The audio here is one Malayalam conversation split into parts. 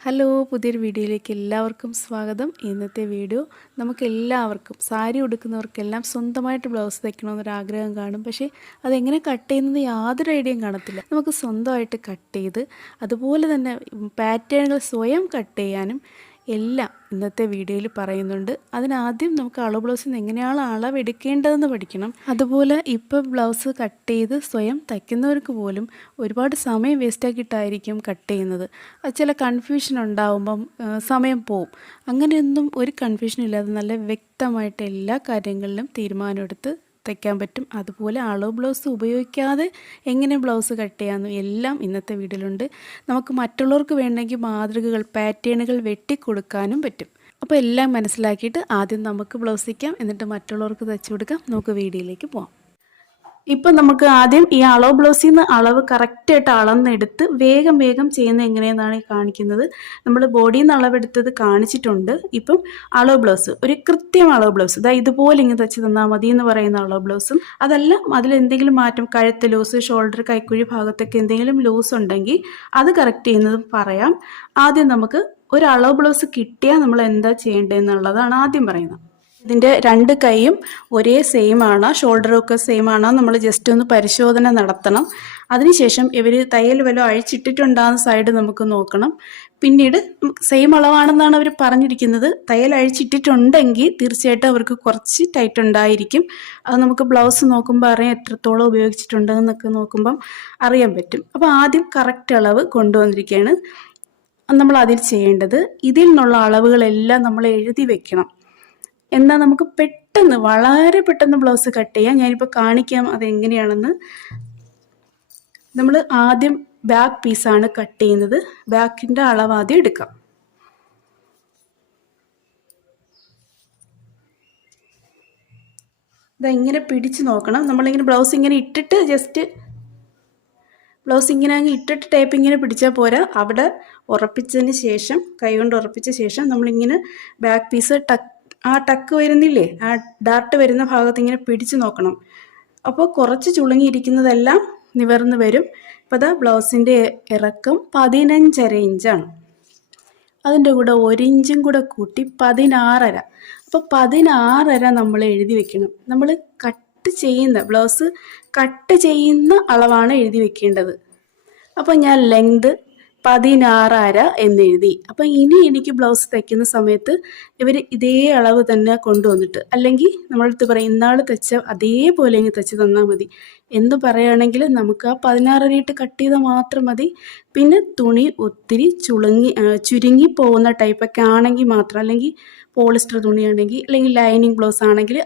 ഹലോ പുതിയൊരു വീഡിയോയിലേക്ക് എല്ലാവർക്കും സ്വാഗതം. ഇന്നത്തെ വീഡിയോ നമുക്കെല്ലാവർക്കും സാരി ഉടുക്കുന്നവർക്കെല്ലാം സ്വന്തമായിട്ട് ബ്ലൗസ് തയ്ക്കണമെന്നൊരാഗ്രഹം കാണും. പക്ഷേ അതെങ്ങനെ കട്ട് ചെയ്യുന്നത് യാതൊരു ഐഡിയയും കാണത്തില്ല. നമുക്ക് സ്വന്തമായിട്ട് കട്ട് ചെയ്ത് അതുപോലെ തന്നെ പാറ്റേണുകൾ സ്വയം കട്ട് ചെയ്യാനും എല്ലാം ഇന്നത്തെ വീഡിയോയിൽ പറയുന്നുണ്ട്. അതിനാദ്യം നമുക്ക് അളവ് ബ്ലൗസിൽ നിന്ന് എങ്ങനെയാണ് അളവെടുക്കേണ്ടതെന്ന് പഠിക്കണം. അതുപോലെ ഇപ്പോൾ ബ്ലൗസ് കട്ട് ചെയ്ത് സ്വയം തയ്ക്കുന്നവർക്ക് പോലും ഒരുപാട് സമയം വേസ്റ്റാക്കിയിട്ടായിരിക്കും കട്ട് ചെയ്യുന്നത്. അത് ചില കൺഫ്യൂഷൻ ഉണ്ടാകുമ്പം സമയം പോവും. അങ്ങനെയൊന്നും ഒരു കൺഫ്യൂഷൻ ഇല്ലാതെ നല്ല വ്യക്തമായിട്ട് എല്ലാ കാര്യങ്ങളിലും തീരുമാനമെടുത്ത് തയ്ക്കാൻ പറ്റും. അതുപോലെ അളവ് ബ്ലൗസ് ഉപയോഗിക്കാതെ എങ്ങനെ ബ്ലൗസ് കട്ട് ചെയ്യാമെന്നും എല്ലാം ഇന്നത്തെ വീഡിയോയിലുണ്ട്. നമുക്ക് മറ്റുള്ളവർക്ക് വേണമെങ്കിൽ മാതൃകകൾ പാറ്റേണുകൾ വെട്ടിക്കൊടുക്കാനും പറ്റും. അപ്പോൾ എല്ലാം മനസ്സിലാക്കിയിട്ട് ആദ്യം നമുക്ക് ബ്ലൗസ് തയ്ക്കാം, എന്നിട്ട് മറ്റുള്ളവർക്ക് തയ്ച്ചു കൊടുക്കാം. നമുക്ക് വീഡിയോയിലേക്ക് പോകാം. ഇപ്പം നമുക്ക് ആദ്യം ഈ അളവ് ബ്ലൗസിൽ നിന്ന് അളവ് കറക്റ്റായിട്ട് അളന്നെടുത്ത് വേഗം ചെയ്യുന്നത് എങ്ങനെയെന്നാണ് ഈ കാണിക്കുന്നത്. നമ്മൾ ബോഡിയിൽ നിന്ന് അളവെടുത്തത് കാണിച്ചിട്ടുണ്ട്. ഇപ്പം അളവ് ബ്ലൗസ്, ഒരു കൃത്യം അളവ് ബ്ലൗസ്, ഇതുപോലെ ഇങ്ങനെ തച്ച് തന്നാൽ മതി എന്ന് പറയുന്ന അളവ് ബ്ലൗസും, അതല്ല അതിലെന്തെങ്കിലും മാറ്റം, കഴുത്ത് ലൂസ്, ഷോൾഡർ, കൈക്കുഴി ഭാഗത്തൊക്കെ എന്തെങ്കിലും ലൂസ് ഉണ്ടെങ്കിൽ അത് കറക്റ്റ് ചെയ്യുന്നതും പറയാം. ആദ്യം നമുക്ക് ഒരു അളവ് ബ്ലൗസ് കിട്ടിയാൽ നമ്മൾ എന്താ ചെയ്യേണ്ടതെന്നുള്ളതാണ് ആദ്യം പറയുന്നത്. ഇതിൻ്റെ രണ്ട് കൈയും ഒരേ സെയിം ആണോ, ഷോൾഡറൊക്കെ സെയിം ആണോ നമ്മൾ ജസ്റ്റ് ഒന്ന് പരിശോധന നടത്തണം. അതിനുശേഷം ഇവർ തയ്യൽ വല്ലതും അഴിച്ചിട്ടിട്ടുണ്ടാകുന്ന സൈഡ് നമുക്ക് നോക്കണം. പിന്നീട് സെയിം അളവാണെന്നാണ് അവർ പറഞ്ഞിരിക്കുന്നത്. തയ്യൽ അഴിച്ചിട്ടിട്ടുണ്ടെങ്കിൽ തീർച്ചയായിട്ടും അവർക്ക് കുറച്ച് ടൈറ്റ് ഉണ്ടായിരിക്കും. അത് നമുക്ക് ബ്ലൗസ് നോക്കുമ്പോൾ അറിയാം, എത്രത്തോളം ഉപയോഗിച്ചിട്ടുണ്ടെന്നൊക്കെ നോക്കുമ്പം അറിയാൻ പറ്റും. അപ്പോൾ ആദ്യം കറക്റ്റ് അളവ് കൊണ്ടുവന്നിരിക്കുകയാണ് നമ്മൾ അതിൽ ചെയ്യേണ്ടത്. ഇതിൽ നിന്നുള്ള അളവുകളെല്ലാം നമ്മൾ എഴുതി വെക്കണം. എന്നാൽ നമുക്ക് പെട്ടെന്ന്, വളരെ പെട്ടെന്ന് ബ്ലൗസ് കട്ട് ചെയ്യാം. ഞാനിപ്പോൾ കാണിക്കാം അതെങ്ങനെയാണെന്ന്. നമ്മൾ ആദ്യം ബാക്ക് പീസാണ് കട്ട് ചെയ്യുന്നത്. ബാക്കിൻ്റെ അളവ് ആദ്യം എടുക്കാം. ഇതെങ്ങനെ പിടിച്ച് നോക്കണം. നമ്മളിങ്ങനെ ബ്ലൗസ് ഇങ്ങനെ ഇട്ടിട്ട് ബ്ലൗസ് ഇങ്ങനെ അങ്ങ് ഇട്ടിട്ട് ടേപ്പ് ഇങ്ങനെ പിടിച്ചാൽ പോരാ. അവിടെ ഉറപ്പിച്ചതിന് ശേഷം, കൈകൊണ്ട് ഉറപ്പിച്ച ശേഷം നമ്മളിങ്ങനെ ബാക്ക് പീസ് ആ ടക്ക് വരുന്നില്ലേ, ആ ഡാർട്ട് വരുന്ന ഭാഗത്ത് ഇങ്ങനെ പിടിച്ച് നോക്കണം. അപ്പോൾ കുറച്ച് ചുളുങ്ങിയിരിക്കുന്നതെല്ലാം നിവർന്ന് വരും. അപ്പോൾ ബ്ലൗസിൻ്റെ ഇറക്കം 15.5 ഇഞ്ചാണ്. അതിൻ്റെ കൂടെ 1 ഇഞ്ചും കൂടെ കൂട്ടി 16.5. അപ്പോൾ 16.5 നമ്മൾ എഴുതി വെക്കണം. നമ്മൾ ബ്ലൗസ് കട്ട് ചെയ്യുന്ന അളവാണ് എഴുതി വെക്കേണ്ടത്. അപ്പോൾ ഞാൻ ലെങ്ത് 16.5 എന്നെഴുതി. അപ്പം ഇനി എനിക്ക് ബ്ലൗസ് തയ്ക്കുന്ന സമയത്ത് ഇവർ ഇതേ അളവ് തന്നെ കൊണ്ടുവന്നിട്ട്, അല്ലെങ്കിൽ നമ്മളടുത്ത് പറയും ഇന്നാൾ തയ്ച്ച അതേപോലെ ഇങ്ങനെ തയ്ച്ച് തന്നാൽ മതി എന്ന് പറയുകയാണെങ്കിൽ നമുക്ക് ആ 16.5 കട്ട് ചെയ്താൽ മാത്രം മതി. പിന്നെ തുണി ഒത്തിരി ചുരുങ്ങി പോകുന്ന ടൈപ്പൊക്കെ ആണെങ്കിൽ മാത്രം, അല്ലെങ്കിൽ പോളിസ്റ്റർ തുണിയാണെങ്കിൽ, അല്ലെങ്കിൽ ലൈനിങ് ബ്ലൗസ് ആണെങ്കിൽ,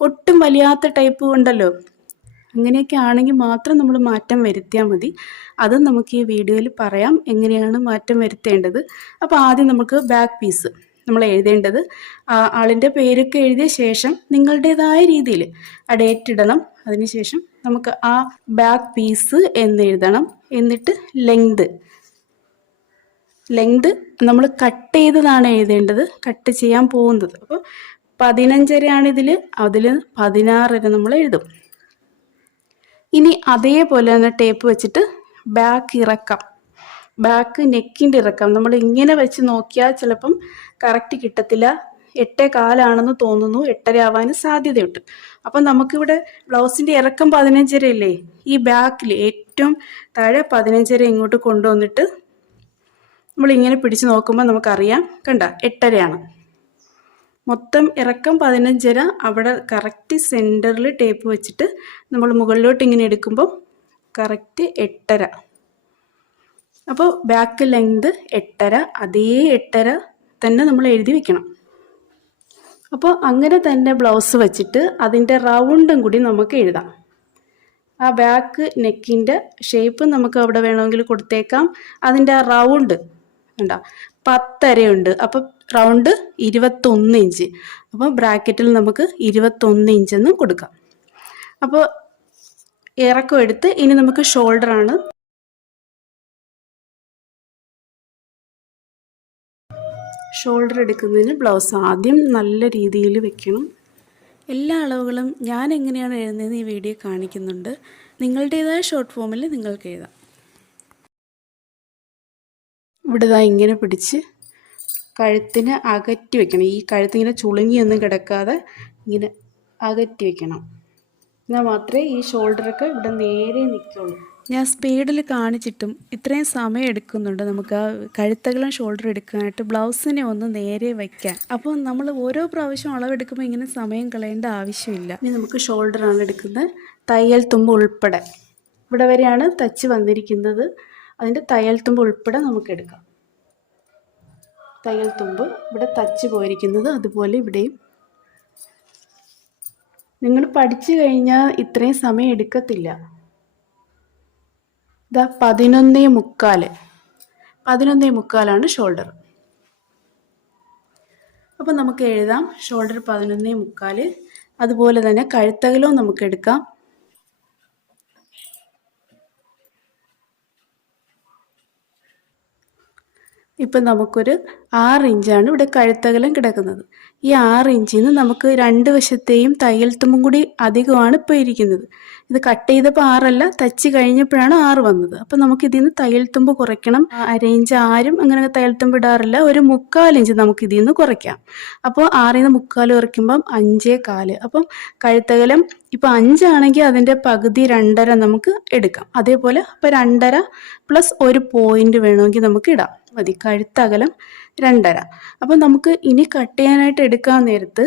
ഒട്ടും വലിയാത്ത ടൈപ്പ് ഉണ്ടല്ലോ, അങ്ങനെയൊക്കെ ആണെങ്കിൽ മാത്രം നമ്മൾ മാറ്റം വരുത്തിയാൽ മതി. അത് നമുക്ക് ഈ വീഡിയോയിൽ പറയാം എങ്ങനെയാണ് മാറ്റം വരുത്തേണ്ടത്. അപ്പോൾ ആദ്യം നമുക്ക് ബാക്ക് പീസ് നമ്മൾ എഴുതേണ്ടത്, ആളിൻ്റെ പേരൊക്കെ എഴുതിയ ശേഷം നിങ്ങളുടേതായ രീതിയിൽ ആ ഡേറ്റ് ഇടണം. അതിനുശേഷം നമുക്ക് ആ ബാക്ക് പീസ് എന്നെഴുതണം. എന്നിട്ട് ലെങ്ത് നമ്മൾ കട്ട് ചെയ്തതാണ് എഴുതേണ്ടത്, കട്ട് ചെയ്യാൻ പോകുന്നത്. അപ്പോൾ 15.5 ഇതിൽ, അതിൽ 16.5 നമ്മൾ എഴുതും. ഇനി അതേപോലെ തന്നെ ടേപ്പ് വെച്ചിട്ട് ബാക്ക് നെക്കിൻ്റെ ഇറക്കം നമ്മൾ ഇങ്ങനെ വെച്ച് നോക്കിയാൽ ചിലപ്പം കറക്റ്റ് കിട്ടത്തില്ല. 8.25 തോന്നുന്നു, 8.5 ആവാനും സാധ്യതയുണ്ട്. അപ്പം നമുക്കിവിടെ ബ്ലൗസിൻ്റെ ഇറക്കം 15.5 അല്ലേ, ഈ ബാക്കിൽ ഏറ്റവും താഴെ 15.5 ഇങ്ങോട്ട് കൊണ്ടുവന്നിട്ട് നമ്മളിങ്ങനെ പിടിച്ച് നോക്കുമ്പോൾ നമുക്കറിയാം, കണ്ട 8.5 മൊത്തം ഇറക്കം 15.5. അവിടെ കറക്റ്റ് സെൻറ്ററിൽ ടേപ്പ് വെച്ചിട്ട് നമ്മൾ മുകളിലോട്ട് ഇങ്ങനെ എടുക്കുമ്പോൾ കറക്റ്റ് 8.5. അപ്പോൾ ബാക്ക് ലെങ്ത് 8.5, അതേ 8.5 തന്നെ നമ്മൾ എഴുതി വെക്കണം. അപ്പോൾ അങ്ങനെ തന്നെ ബ്ലൗസ് വെച്ചിട്ട് അതിൻ്റെ റൗണ്ടും കൂടി നമുക്ക് എഴുതാം. ആ ബാക്ക് നെക്കിൻ്റെ ഷേപ്പ് നമുക്ക് അവിടെ വേണമെങ്കിൽ കൊടുത്തേക്കാം. അതിൻ്റെ ആ റൗണ്ട് കണ്ടോ 10.5 ഉണ്ട്. അപ്പം റൗണ്ട് 21 ഇഞ്ച്. അപ്പോൾ ബ്രാക്കറ്റിൽ നമുക്ക് 21 ഇഞ്ചെന്ന് കൊടുക്കാം. അപ്പോൾ ഇറക്കം എടുത്ത് ഇനി നമുക്ക് ഷോൾഡറാണ്. ഷോൾഡർ എടുക്കുന്നതിന് ബ്ലൗസ് ആദ്യം നല്ല രീതിയിൽ വെക്കണം. എല്ലാ അളവുകളും ഞാൻ എങ്ങനെയാണ് എഴുതുന്നതെന്ന് ഈ വീഡിയോ കാണിക്കുന്നുണ്ട്. നിങ്ങളുടേതായ ഷോർട്ട് ഫോമിൽ നിങ്ങൾക്ക് എഴുതാം. ഇവിടെ ദാ ഇങ്ങനെ പിടിച്ച് കഴുത്തിന് അകറ്റി വെക്കണം. ഈ കഴുത്തിങ്ങനെ ചുളുങ്ങിയൊന്നും കിടക്കാതെ ഇങ്ങനെ അകറ്റി വെക്കണം. എന്നാൽ മാത്രമേ ഈ ഷോൾഡറൊക്കെ ഇവിടെ നേരെ നിൽക്കുള്ളൂ. ഞാൻ സ്പീഡിൽ കാണിച്ചിട്ടും ഇത്രയും സമയം എടുക്കുന്നുണ്ട് നമുക്ക് ആ കഴുത്തകളും ഷോൾഡർ എടുക്കാനായിട്ട് ബ്ലൗസിനെ ഒന്ന് നേരെ വയ്ക്കാൻ. അപ്പോൾ നമ്മൾ ഓരോ പ്രാവശ്യം അളവെടുക്കുമ്പോൾ ഇങ്ങനെ സമയം കളയേണ്ട ആവശ്യമില്ല. ഇനി നമുക്ക് ഷോൾഡറാണ് എടുക്കുന്നത്. തയ്യൽ തുമ്പ് ഉൾപ്പെടെ ഇവിടെ വരെയാണ് തച്ച് വന്നിരിക്കുന്നത്. അതിൻ്റെ തയ്യൽ തുമ്പ് ഉൾപ്പെടെ നമുക്ക് എടുക്കാം. തയ്യൽ തുമ്പ് ഇവിടെ തച്ച് പോയിരിക്കുന്നത് അതുപോലെ ഇവിടെയും. നിങ്ങൾ പഠിച്ചു കഴിഞ്ഞാൽ ഇത്രയും സമയം എടുക്കത്തില്ല. ഇതാ 11:45. 11:45 ഷോൾഡർ. അപ്പം നമുക്ക് എഴുതാം ഷോൾഡർ 11:45. അതുപോലെ തന്നെ കഴുത്തകലവും നമുക്ക് എടുക്കാം. ഇപ്പം നമുക്കൊരു 6 ഇഞ്ചാണ് ഇവിടെ കഴുത്തകലം കിടക്കുന്നത്. ഈ 6 ഇഞ്ചിൽ നിന്ന് നമുക്ക് രണ്ട് വശത്തെയും തയ്യൽ തുമ്പും കൂടി അധികമാണ് ഇപ്പോൾ ഇരിക്കുന്നത്. ഇത് കട്ട് ചെയ്തപ്പോൾ 6 തച്ച് കഴിഞ്ഞപ്പോഴാണ് 6 വന്നത്. അപ്പം നമുക്ക് ഇതിൽ നിന്ന് തയ്യൽ തുമ്പ് കുറയ്ക്കണം. 1/2 ഇഞ്ച് ആരും അങ്ങനെ തയ്യൽ തുമ്പ് ഇടാറില്ല. ഒരു 3/4 ഇഞ്ച് നമുക്ക് ഇതിൽ നിന്ന് കുറയ്ക്കാം. അപ്പോൾ 6ൽ നിന്ന് 3/4 കുറയ്ക്കുമ്പം 5/4. അപ്പം കഴുത്തകലം ഇപ്പോൾ 5 ആണെങ്കിൽ അതിൻ്റെ പകുതി 2.5 നമുക്ക് എടുക്കാം. അതേപോലെ അപ്പോൾ 2.5 പ്ലസ് ഒരു പോയിന്റ് വേണമെങ്കിൽ നമുക്ക് ഇടാം. മതി. കഴുത്തകലം 2.5. അപ്പം നമുക്ക് ഇനി കട്ട് ചെയ്യാനായിട്ട് എടുക്കാൻ നേരത്ത്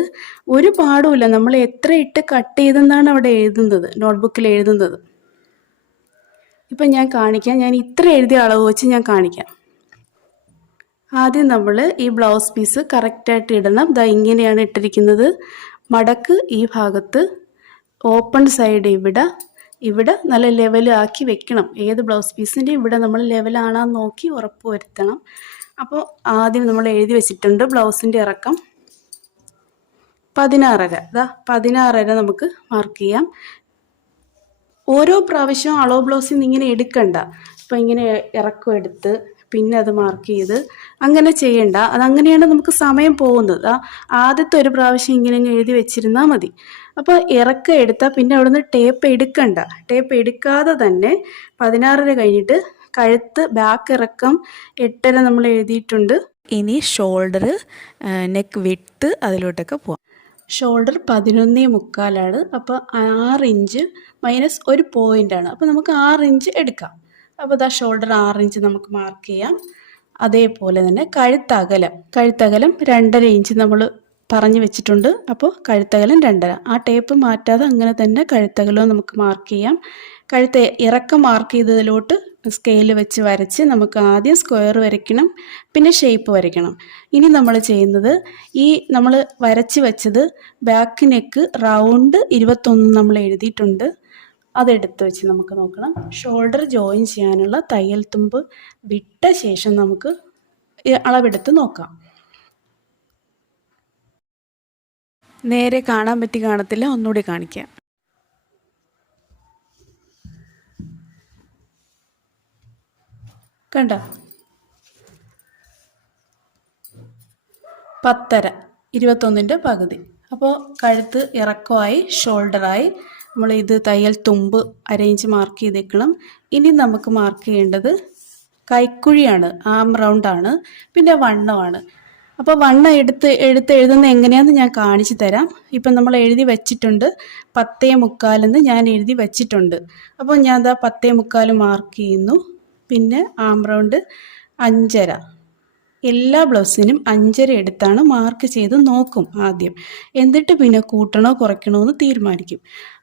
ഒരു പാടുമില്ല. നമ്മൾ എത്ര ഇട്ട് കട്ട് ചെയ്തെന്നാണ് അവിടെ എഴുതുന്നത്, നോട്ട്ബുക്കിൽ എഴുതുന്നത്. ഇപ്പം ഞാൻ കാണിക്കാം. ഞാൻ ഇത്ര എഴുതിയ അളവ് വെച്ച് ഞാൻ കാണിക്കാം. ആദ്യം നമ്മൾ ഈ ബ്ലൗസ് പീസ് കറക്റ്റായിട്ട് ഇടണം. ദാ ഇങ്ങനെയാണ് ഇട്ടിരിക്കുന്നത്. മടക്ക് ഈ ഭാഗത്ത്, ഓപ്പൺ സൈഡ് ഇവിടെ നല്ല ലെവലാക്കി വെക്കണം. ഏത് ബ്ലൗസ് പീസിൻ്റെ ഇവിടെ നമ്മൾ ലെവലാണെന്ന് നോക്കി ഉറപ്പ് വരുത്തണം. അപ്പോൾ ആദ്യം നമ്മൾ എഴുതി വെച്ചിട്ടുണ്ട് ബ്ലൗസിൻ്റെ ഇറക്കം 16.5. ഇതാ 16.5 നമുക്ക് മാർക്ക് ചെയ്യാം. ഓരോ പ്രാവശ്യവും അളവ് ബ്ലൗസിൽ നിന്ന് ഇങ്ങനെ എടുക്കണ്ട. ഇപ്പം ഇങ്ങനെ ഇറക്കം എടുത്ത് പിന്നെ അത് മാർക്ക് ചെയ്ത് അങ്ങനെ ചെയ്യണ്ട. അതങ്ങനെയാണ് നമുക്ക് സമയം പോകുന്നത്. ആദ്യത്തെ ഒരു പ്രാവശ്യം ഇങ്ങനെ എഴുതി വെച്ചിരുന്നാൽ മതി. അപ്പോൾ ഇറക്കം എടുത്താൽ പിന്നെ അവിടെ നിന്ന് ടേപ്പ് എടുക്കണ്ട. ടേപ്പ് എടുക്കാതെ തന്നെ 16.5 കഴിഞ്ഞിട്ട് കഴുത്ത് ബാക്ക് ഇറക്കം 8.5 നമ്മൾ എഴുതിയിട്ടുണ്ട്. ഇനി ഷോൾഡർ, നെക്ക് വിഡ്ത്ത് അതിലോട്ടൊക്കെ പോവാം. ഷോൾഡർ 11.45. അപ്പോൾ 6 ഇഞ്ച് മൈനസ് ഒരു പോയിൻ്റാണ്. അപ്പോൾ നമുക്ക് 6 ഇഞ്ച് എടുക്കാം. അപ്പോൾ ഇതാ ഷോൾഡർ 6 ഇഞ്ച് നമുക്ക് മാർക്ക് ചെയ്യാം. അതേപോലെ തന്നെ കഴുത്തകലം 2.5 ഇഞ്ച് നമ്മൾ പറഞ്ഞു വെച്ചിട്ടുണ്ട്. അപ്പോൾ കഴുത്തകലം 2.5. ആ ടേപ്പ് മാറ്റാതെ അങ്ങനെ തന്നെ കഴുത്തകലവും നമുക്ക് മാർക്ക് ചെയ്യാം. കഴുത്ത് ഇറക്കം മാർക്ക് ചെയ്തതിലോട്ട് സ്കെയിൽ വെച്ച് വരച്ച് നമുക്ക് ആദ്യം സ്ക്വയർ വരയ്ക്കണം, പിന്നെ ഷേപ്പ് വരയ്ക്കണം. ഇനി നമ്മൾ ചെയ്യുന്നത് ഈ നമ്മൾ വരച്ച് വെച്ചത് ബാക്ക് നെക്ക് റൗണ്ട് 21 നമ്മൾ എഴുതിയിട്ടുണ്ട്. അതെടുത്ത് വെച്ച് നമുക്ക് നോക്കണം. ഷോൾഡർ ജോയിൻ ചെയ്യാനുള്ള തയ്യൽ തുമ്പ് വിട്ട ശേഷം നമുക്ക് അളവെടുത്ത് നോക്കാം. നേരെ കാണാൻ പറ്റി കാണത്തില്ല, ഒന്നുകൂടി കാണിക്കാം. കണ്ടോ? 10.5, 21ൻ്റെ പകുതി. അപ്പോൾ കഴുത്ത് ഇറക്കമായി, ഷോൾഡറായി. നമ്മൾ ഇത് തയ്യൽ തുമ്പ് അരയിഞ്ച് മാർക്ക് ചെയ്തേക്കണം. ഇനി നമുക്ക് മാർക്ക് ചെയ്യേണ്ടത് കൈക്കുഴിയാണ്, ആം റൗണ്ടാണ്, പിന്നെ വണ്ണമാണ്. അപ്പോൾ വണ്ണം എടുത്ത് എഴുതുന്ന എങ്ങനെയാണെന്ന് ഞാൻ കാണിച്ചു തരാം. ഇപ്പം നമ്മൾ എഴുതി വച്ചിട്ടുണ്ട് 10.45 ഞാൻ എഴുതി വച്ചിട്ടുണ്ട്. അപ്പോൾ ഞാൻ ദാ 10.45 മാർക്ക് ചെയ്യുന്നു. പിന്നെ ആം റൗണ്ട് 5.5. എല്ലാ ബ്ലൗസിനും 5.5 എടുത്താണ് മാർക്ക് ചെയ്ത് നോക്കും ആദ്യം. എന്നിട്ട് പിന്നെ കൂട്ടണോ കുറയ്ക്കണോ എന്ന് തീരുമാനിക്കും.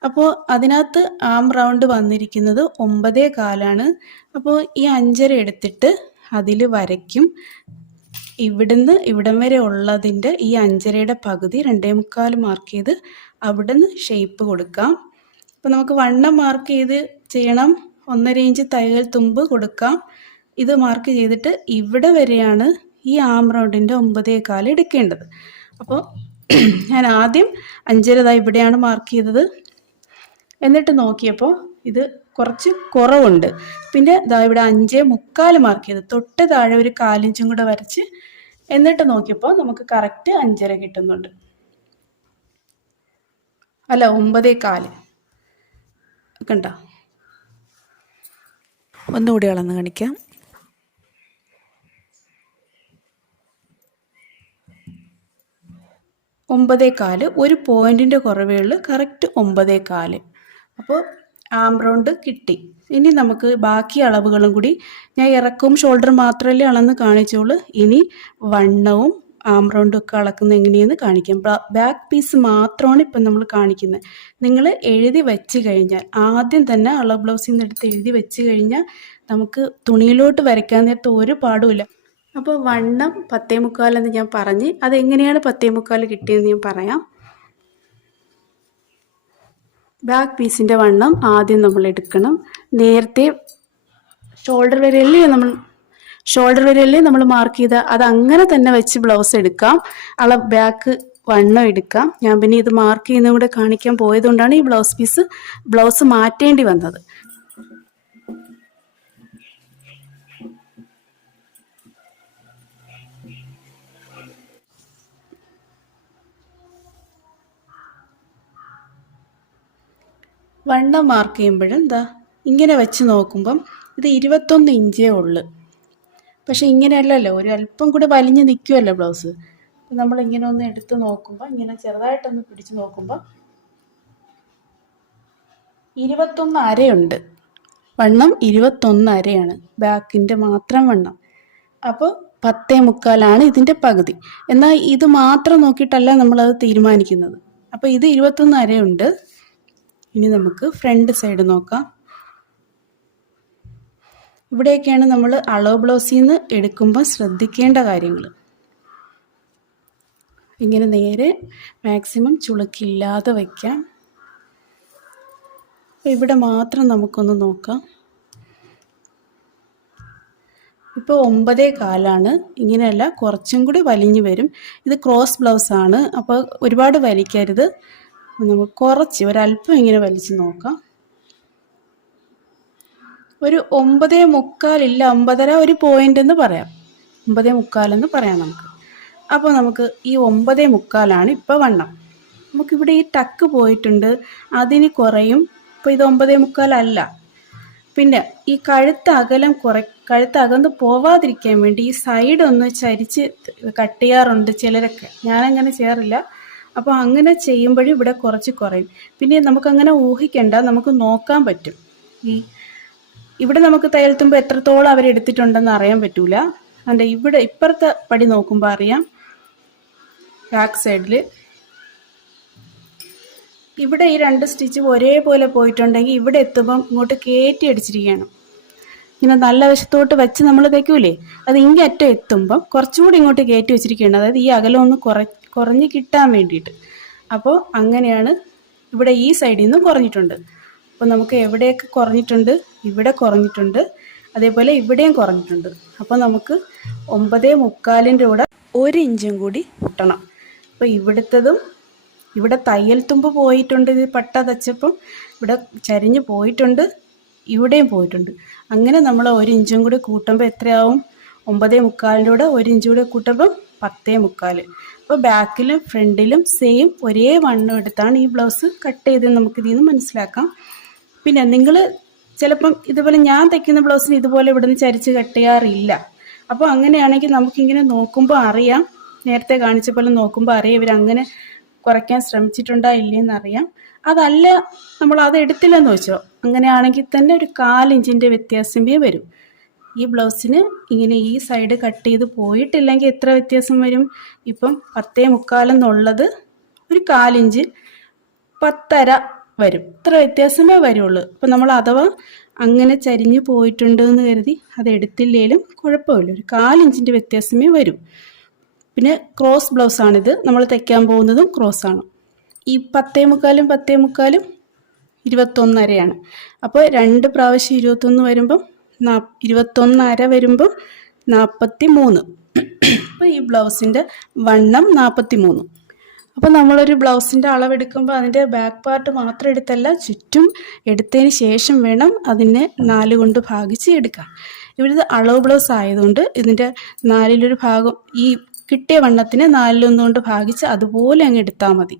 അപ്പോൾ അതിനകത്ത് ആം റൗണ്ട് വന്നിരിക്കുന്നത് 9.25. അപ്പോൾ ഈ 5.5 എടുത്തിട്ട് അതിൽ വരയ്ക്കും. ഇവിടുന്ന് ഇവിടം വരെ ഉള്ളതിൻ്റെ ഈ 5.5യുടെ പകുതി 2.25 മാർക്ക് ചെയ്ത് അവിടുന്ന് ഷേപ്പ് കൊടുക്കാം. അപ്പോൾ നമുക്ക് വണ്ണം മാർക്ക് ചെയ്ത് ചെയ്യണം. 1.5 ഇഞ്ച് തയ്യൽ തുമ്പ് കൊടുക്കാം. ഇത് മാർക്ക് ചെയ്തിട്ട് ഇവിടെ വരെയാണ് ഈ ആം റൗണ്ടിൻ്റെ 9.25 എടുക്കേണ്ടത്. അപ്പോൾ ഞാൻ ആദ്യം 5.5 ഇവിടെയാണ് മാർക്ക് ചെയ്തത്. എന്നിട്ട് നോക്കിയപ്പോൾ ഇത് കുറച്ച് കുറവുണ്ട്. പിന്നെ ദാ ഇവിടെ 5.25 മാർക്ക് ചെയ്ത് തൊട്ട് താഴെ ഒരു 4 ഇഞ്ചും കൂടെ വരച്ച് എന്നിട്ട് നോക്കിയപ്പോൾ നമുക്ക് കറക്റ്റ് 5.5 കിട്ടുന്നുണ്ട്. അല്ല, 9.25. കണ്ടോ? ഒന്നുകൂടി അളന്ന് കാണിക്കാം. 9.25, ഒരു പോയിൻറ്റിൻ്റെ കുറവേ ഉള്ളൂ, കറക്റ്റ് 9.25. അപ്പോൾ ആം റൗണ്ട് കിട്ടി. ഇനി നമുക്ക് ബാക്കി അളവുകളും കൂടി, ഞാൻ ഇറക്കവും ഷോൾഡർ മാത്രമല്ലേ അളന്ന് കാണിച്ചോളൂ, ഇനി വണ്ണവും ആം റൗണ്ടും ഒക്കെ അളക്കുന്നത് എങ്ങനെയെന്ന് കാണിക്കാം. ബാക്ക് പീസ് മാത്രമാണ് ഇപ്പം നമ്മൾ കാണിക്കുന്നത്. നിങ്ങൾ എഴുതി വെച്ച് കഴിഞ്ഞാൽ, ആദ്യം തന്നെ അളവ് ബ്ലൗസിൽ നിന്ന് എടുത്ത് എഴുതി വെച്ച് കഴിഞ്ഞാൽ നമുക്ക് തുണിയിലോട്ട് വരയ്ക്കാൻ നേരത്ത് ഒരു പാടുമില്ല. അപ്പോൾ വണ്ണം 10.25 എന്ന് ഞാൻ പറഞ്ഞ്, അതെങ്ങനെയാണ് 10.25 കിട്ടിയതെന്ന് ഞാൻ പറയാം. ബാക്ക് പീസിൻ്റെ വണ്ണം ആദ്യം നമ്മൾ എടുക്കണം. നേരത്തെ ഷോൾഡർ വരെയല്ലേ നമ്മൾ മാർക്ക് ചെയ്ത, അത് അങ്ങനെ തന്നെ വെച്ച് ബ്ലൗസ് എടുക്കാം. ബാക്ക് വണ്ണം എടുക്കാം. ഞാൻ പിന്നെ ഇത് മാർക്ക് ചെയ്യുന്നതും കൂടെ കാണിക്കാൻ പോയതുകൊണ്ടാണ് ഈ ബ്ലൗസ് മാറ്റേണ്ടി വന്നത്. വണ്ണം മാർക്ക് ചെയ്യുമ്പോഴും ഇങ്ങനെ വെച്ച് നോക്കുമ്പം ഇത് 21 ഇഞ്ചേ ഉള്ളു. പക്ഷെ ഇങ്ങനെയല്ലല്ലോ, ഒരു അല്പം കൂടെ വലിഞ്ഞ് നിൽക്കുമല്ലോ ബ്ലൗസ്. നമ്മളിങ്ങനെ ഒന്ന് എടുത്ത് നോക്കുമ്പോൾ, ഇങ്ങനെ ചെറുതായിട്ടൊന്ന് പിടിച്ച് നോക്കുമ്പോൾ 21.5 ഉണ്ട്. വണ്ണം 21.5 ബാക്കിൻ്റെ മാത്രം വണ്ണം. അപ്പോൾ 10.25 ഇതിൻ്റെ പകുതി. എന്നാൽ ഇത് മാത്രം നോക്കിയിട്ടല്ല നമ്മളത് തീരുമാനിക്കുന്നത്. അപ്പോൾ ഇത് 21.5 ഉണ്ട്. ഇനി നമുക്ക് ഫ്രണ്ട് സൈഡ് നോക്കാം. ഇവിടെയൊക്കെയാണ് നമ്മൾ അളവ് ബ്ലൗസിൽ നിന്ന് എടുക്കുമ്പോൾ ശ്രദ്ധിക്കേണ്ട കാര്യങ്ങൾ. ഇങ്ങനെ നേരെ മാക്സിമം ചുളുക്കില്ലാതെ വയ്ക്കാം. ഇവിടെ മാത്രം നമുക്കൊന്ന് നോക്കാം. ഇപ്പോൾ 9.25. ഇങ്ങനെയല്ല, കുറച്ചും കൂടി വലിഞ്ഞു വരും. ഇത് ക്രോസ് ബ്ലൗസാണ്, അപ്പോൾ ഒരുപാട് വലിക്കരുത്. നമുക്ക് കുറച്ച് ഒരല്പം ഇങ്ങനെ വലിച്ച് നോക്കാം. ഒരു 9.25 ഇല്ല, 9.5 ഒരു പോയിന്റ് എന്ന് പറയാം. 9.25 എന്ന് പറയാം നമുക്ക്. അപ്പോൾ നമുക്ക് ഈ 9.25 ഇപ്പോൾ വണ്ണം. നമുക്കിവിടെ ഈ ടക്ക് പോയിട്ടുണ്ട്, അതിന് കുറയും. ഇപ്പോൾ ഇത് 9.25 അല്ല. പിന്നെ ഈ കഴുത്ത് അകന്ന് പോവാതിരിക്കാൻ വേണ്ടി ഈ സൈഡ് ഒന്ന് ചരിച്ച് കട്ട് ചെയ്യാറുണ്ട് ചിലരൊക്കെ. ഞാനങ്ങനെ ചെയ്യാറില്ല. അപ്പോൾ അങ്ങനെ ചെയ്യുമ്പോഴും ഇവിടെ കുറച്ച് കുറയും. പിന്നെ നമുക്കങ്ങനെ ഊഹിക്കണ്ട, നമുക്ക് നോക്കാൻ പറ്റും. ഇവിടെ നമുക്ക് തയ്യൽ തുമ്പ് എത്രത്തോളം അവരെടുത്തിട്ടുണ്ടെന്ന് അറിയാൻ പറ്റൂല. അതിൻ്റെ ഇവിടെ ഇപ്പുറത്തെ പടി നോക്കുമ്പോൾ അറിയാം. ബാക്ക് സൈഡിൽ ഇവിടെ ഈ 2 സ്റ്റിച്ച് ഒരേപോലെ പോയിട്ടുണ്ടെങ്കിൽ ഇവിടെ എത്തുമ്പം ഇങ്ങോട്ട് കയറ്റി അടിച്ചിരിക്കുകയാണ്. ഇങ്ങനെ നല്ല വശത്തോട്ട് വെച്ച് നമ്മൾ തയ്ക്കൂലേ, അത് ഇങ്ങറ്റം എത്തുമ്പം കുറച്ചുകൂടി ഇങ്ങോട്ട് കയറ്റി വെച്ചിരിക്കുകയാണ്. അതായത് ഈ അകലം ഒന്ന് കുറഞ്ഞ് കിട്ടാൻ വേണ്ടിയിട്ട്. അപ്പോൾ അങ്ങനെയാണ്. ഇവിടെ ഈ സൈഡിൽ നിന്നും കുറഞ്ഞിട്ടുണ്ട്. അപ്പോൾ നമുക്ക് എവിടെയൊക്കെ കുറഞ്ഞിട്ടുണ്ട്, ഇവിടെ കുറഞ്ഞിട്ടുണ്ട്, അതേപോലെ ഇവിടെയും കുറഞ്ഞിട്ടുണ്ട്. അപ്പോൾ നമുക്ക് 9.25 കൂടെ 1 ഇഞ്ചും കൂടി കൂട്ടണം. അപ്പോൾ ഇവിടുത്തതും ഇവിടെ തയ്യൽ തുമ്പ് പോയിട്ടുണ്ട്, ഇത് പട്ട തച്ചപ്പം ഇവിടെ ചരിഞ്ഞ് പോയിട്ടുണ്ട്, ഇവിടെയും പോയിട്ടുണ്ട്. അങ്ങനെ നമ്മൾ 1 ഇഞ്ചും കൂടി കൂട്ടുമ്പോൾ എത്രയാവും? 9.25 കൂടെ 1 ഇഞ്ച് കൂടെ കൂട്ടുമ്പോൾ 10.25. അപ്പോൾ ബാക്കിലും ഫ്രണ്ടിലും സെയിം ഒരേ വണ്ണം എടുത്താണ് ഈ ബ്ലൗസ് കട്ട് ചെയ്തെന്ന് നമുക്കിതിൽ നിന്ന് മനസ്സിലാക്കാം. പിന്നെ നിങ്ങൾ ചിലപ്പം ഇതുപോലെ ഞാൻ തയ്ക്കുന്ന ബ്ലൗസിന് ഇതുപോലെ ഇവിടെ നിന്ന് ചരിച്ച് കട്ട് ചെയ്യാറില്ല. അപ്പോൾ അങ്ങനെയാണെങ്കിൽ നമുക്കിങ്ങനെ നോക്കുമ്പോൾ അറിയാം, നേരത്തെ കാണിച്ച പോലെ നോക്കുമ്പോൾ അറിയാം ഇവരങ്ങനെ കുറയ്ക്കാൻ ശ്രമിച്ചിട്ടുണ്ടോ ഇല്ലയെന്ന് അറിയാം. അതല്ല, നമ്മൾ അത് എടുത്തില്ലെന്ന് വെച്ചോ, അങ്ങനെയാണെങ്കിൽ തന്നെ ഒരു 1/4 ഇഞ്ചിൻ്റെ വ്യത്യാസമേ വരും. ഈ ബ്ലൗസിന് ഇങ്ങനെ ഈ സൈഡ് കട്ട് ചെയ്ത് പോയിട്ടില്ലെങ്കിൽ എത്ര വ്യത്യാസം വരും? ഇപ്പം 10.25 എന്നുള്ളത് ഒരു 1/4 ഇഞ്ച് 10.5 വരും. ഇത്ര വ്യത്യാസമേ വരുള്ളൂ. അപ്പം നമ്മൾ അഥവാ അങ്ങനെ ചരിഞ്ഞ് പോയിട്ടുണ്ട് എന്ന് കരുതി അത് എടുത്തില്ലേലും കുഴപ്പമില്ല, ഒരു 1/4 ഇഞ്ചിൻ്റെ വ്യത്യാസമേ വരും. പിന്നെ ക്രോസ് ബ്ലൗസാണിത്, നമ്മൾ തയ്ക്കാൻ പോകുന്നതും ക്രോസാണ്. ഈ 10.25 10.25 21.5. അപ്പോൾ 2 പ്രാവശ്യം 21 വരുമ്പം 21.5 വരുമ്പം 43. അപ്പോൾ ഈ ബ്ലൗസിൻ്റെ വണ്ണം 43. അപ്പോൾ നമ്മളൊരു ബ്ലൗസിൻ്റെ അളവെടുക്കുമ്പോൾ അതിൻ്റെ ബാക്ക് പാർട്ട് മാത്രം എടുത്തല്ല, ചുറ്റും എടുത്തതിന് ശേഷം വേണം അതിനെ 4 കൊണ്ട് ഭാഗിച്ച് എടുക്കാം. ഇവിടെ അളവ് ബ്ലൗസ് ആയതുകൊണ്ട് ഇതിൻ്റെ 4-1 ഭാഗം ഈ കിട്ടിയ വണ്ണത്തിന് 4-1 കൊണ്ട് ഭാഗിച്ച് അതുപോലെ അങ്ങ് എടുത്താൽ മതി.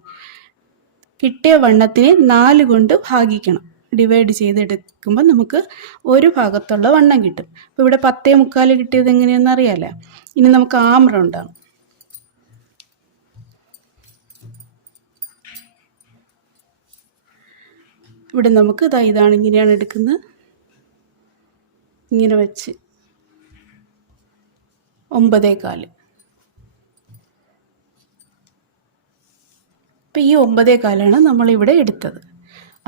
കിട്ടിയ വണ്ണത്തിനെ 4 കൊണ്ട് ഭാഗിക്കണം. ഡിവൈഡ് ചെയ്തെടുക്കുമ്പോൾ നമുക്ക് ഒരു ഭാഗത്തുള്ള വണ്ണം കിട്ടും. അപ്പോൾ ഇവിടെ 10.25 കിട്ടിയത് എങ്ങനെയാണെന്ന് അറിയാമല്ലോ. ഇനി നമുക്ക് ആം റൗണ്ടാണ്. ഇവിടെ നമുക്ക് ഇതാണ് ഇങ്ങനെയാണ് എടുക്കുന്നത്. ഇങ്ങനെ വെച്ച് 9.25. അപ്പോൾ ഈ 9.25 നമ്മളിവിടെ എടുത്തത്.